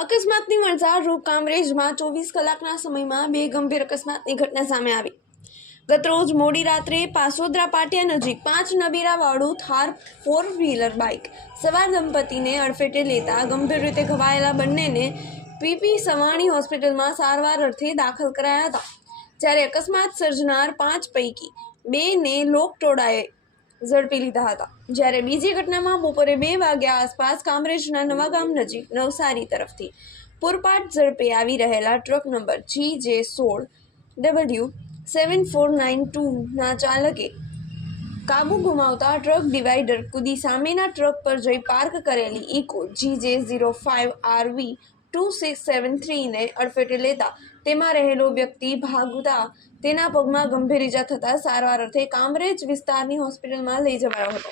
અકસ્માતની વણઝાર રૂપ કામરેજમાં 24 કલાકના સમયમાં બે ગંભીર અકસ્માતની ઘટના સામે આવી। ગતરોજ મોડી રાત્રે પાસોદરા પાટિયા નજીક 5 નબીરાવાળું થાર 4 વ્હીલર બાઇક સવાર દંપતીને અડફેટે લેતા ગંભીર રીતે ઘવાયેલા બંનેને પીપી સવાણી હોસ્પિટલમાં સારવાર અર્થે દાખલ કરાયા હતા। જ્યારે અકસ્માત સર્જનાર 5 પૈકી 2ને લોકટોળાએ ઝડપી લીધા હતા। જ્યારે બીજી ઘટનામાં બપોરે 2 વાગ્યા આસપાસ કામરેજના નવાગામ નજીક નવસારી તરફથી પૂરપાટ ઝડપે આવી રહેલા ટ્રક નંબર GJ16W7492ના ચાલકે કાબુ ગુમાવતા ટ્રક ડિવાઈડર કૂદી સામેના ટ્રક પર જઈ પાર્ક કરેલી ઇકો GJ05RV2673ને અડફેટે લેતા તેમાં રહેલો વ્યક્તિ ભાગતા તેના પગમાં ગંભીર ઈજા થતા સારવાર અર્થે કામરેજ વિસ્તારની હોસ્પિટલમાં લઈ જવાયો હતો।